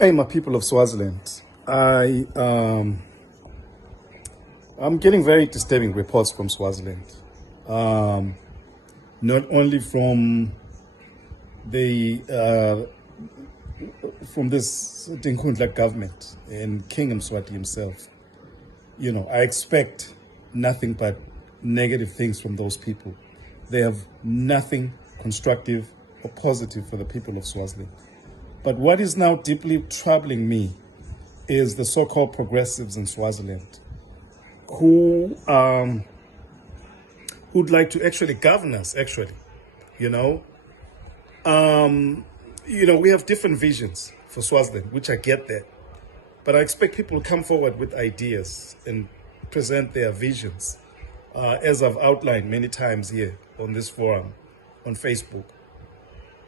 Hey, my people of Swaziland, I'm getting very disturbing reports from Swaziland. Um, Not only the from this Dinkundla government and King Mswati himself. I expect nothing but negative things from those people. They have nothing constructive or positive for the people of Swaziland. But what is now deeply troubling me is the so-called progressives in Swaziland who who'd like to actually govern us. You know, we have different visions for Swaziland, which I get that, but I expect people to come forward with ideas and present their visions, as I've outlined many times here on this forum on Facebook.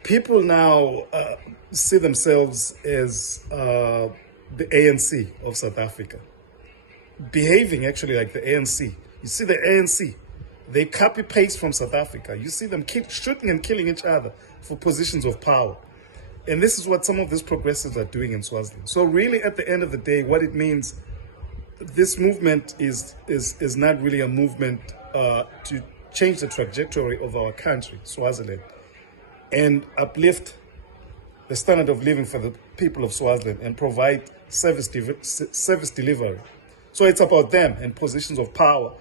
People now see themselves as the ANC of South Africa, behaving actually like the ANC. You see the ANC, they copy paste from South Africa. You see them shooting and killing each other for positions of power. And this is what some of these progressives are doing in Swaziland. So really at the end of the day, what it means, this movement is not really a movement to change the trajectory of our country, Swaziland, and uplift the standard of living for the people of Swaziland and provide service delivery. So it's about them and positions of power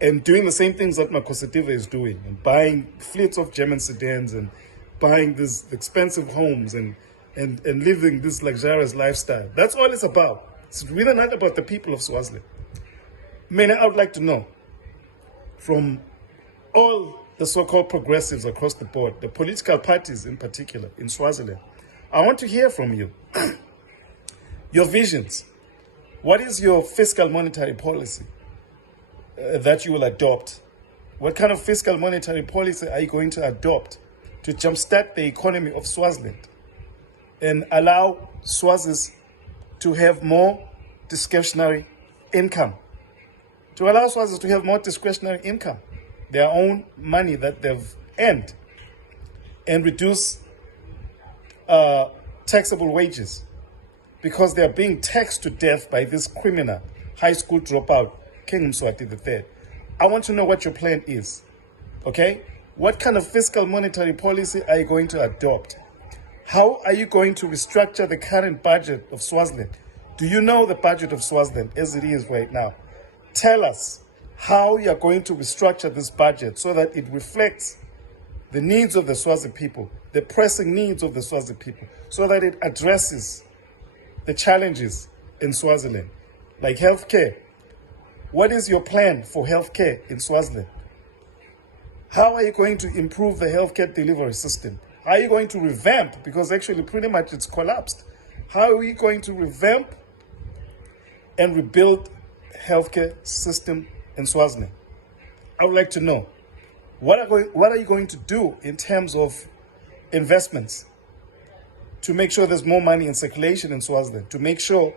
and doing the same things that Nkosi is doing, and buying fleets of German sedans and buying these expensive homes and living this luxurious lifestyle. That's all it's about. It's really not about the people of Swaziland. I would like to know from all the so-called progressives across the board, the political parties in particular in Swaziland, I want to hear from you. Your visions. What is your fiscal monetary policy that you will adopt? What kind of fiscal monetary policy are you going to adopt to jumpstart the economy of Swaziland and allow Swazis to have more discretionary income? To allow Swazis to have more discretionary income, their own money that they've earned, and reduce taxable wages, because they are being taxed to death by this criminal high school dropout, King Mswati III. I want to know what your plan is, okay? What kind of fiscal monetary policy are you going to adopt? How are you going to restructure the current budget of Swaziland? Do you know the budget of Swaziland as it is right now? Tell us how you're going to restructure this budget so that it reflects the needs of the Swazi people, the pressing needs of the Swazi people, so that it addresses the challenges in Swaziland, like healthcare. What is your plan for healthcare in Swaziland? How are you going to improve the healthcare delivery system? How are you going to revamp, because actually pretty much it's collapsed. How are we going to revamp and rebuild healthcare system in Swaziland? I would like to know, what are you going to do in terms of investments to make sure there's more money in circulation in Swaziland, to make sure,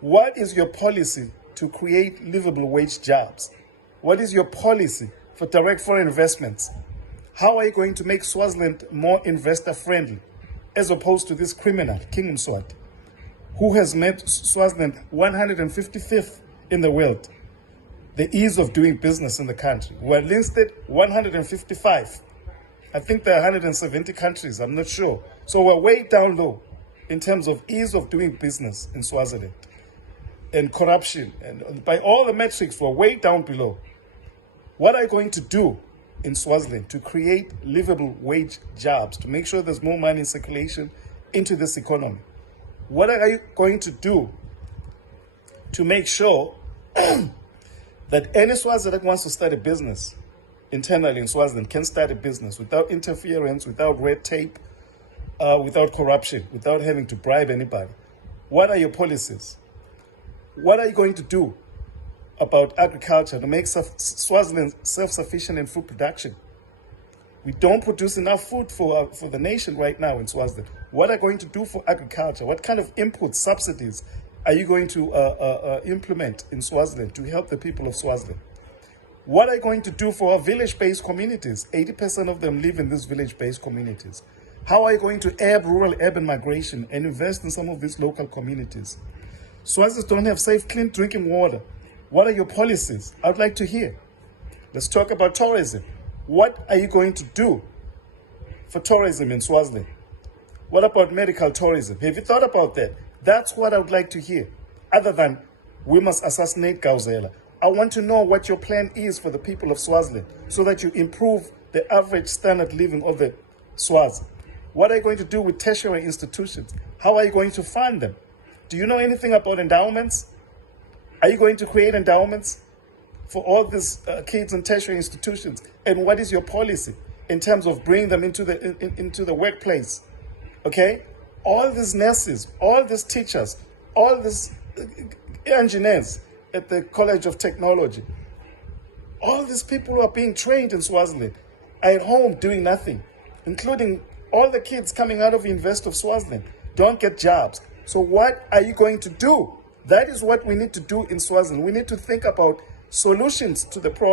what is your policy to create livable wage jobs? What is your policy for direct foreign investments? How are you going to make Swaziland more investor friendly, as opposed to this criminal, King Mswati, who has made Swaziland 155th in the world, the ease of doing business in the country? We're listed 155. I think there are 170 countries, I'm not sure. So we're way down low in terms of ease of doing business in Swaziland. And corruption, and by all the metrics, we're way down below. What are you going to do in Swaziland to create livable wage jobs, to make sure there's more money in circulation into this economy? What are you going to do to make sure that any Swazi that wants to start a business internally in Swaziland can start a business without interference, without red tape, without corruption, without having to bribe anybody? What are your policies? What are you going to do about agriculture to make Swaziland self-sufficient in food production? We don't produce enough food for the nation right now in Swaziland. What are you going to do for agriculture? What kind of input subsidies are you going to implement in Swaziland to help the people of Swaziland? What are you going to do for our village-based communities? 80% of them live in these village-based communities. How are you going to ebb rural-urban migration and invest in some of these local communities? Swazis don't have safe, clean drinking water. What are your policies? I'd like to hear. Let's talk about tourism. What are you going to do for tourism in Swaziland? What about medical tourism? Have you thought about that? That's what I would like to hear. Other than we must assassinate Gauzela. I want to know what your plan is for the people of Swaziland so that you improve the average standard living of the Swazi. What are you going to do with tertiary institutions? How are you going to fund them? Do you know anything about endowments? Are you going to create endowments for all these kids in tertiary institutions? And what is your policy in terms of bringing them into the workplace? Okay? All these nurses, all these teachers, all these engineers at the College of Technology, all these people who are being trained in Swaziland are at home doing nothing, including all the kids coming out of University of Swaziland don't get jobs. So what are you going to do? That is what we need to do in Swaziland. We need to think about solutions to the problem.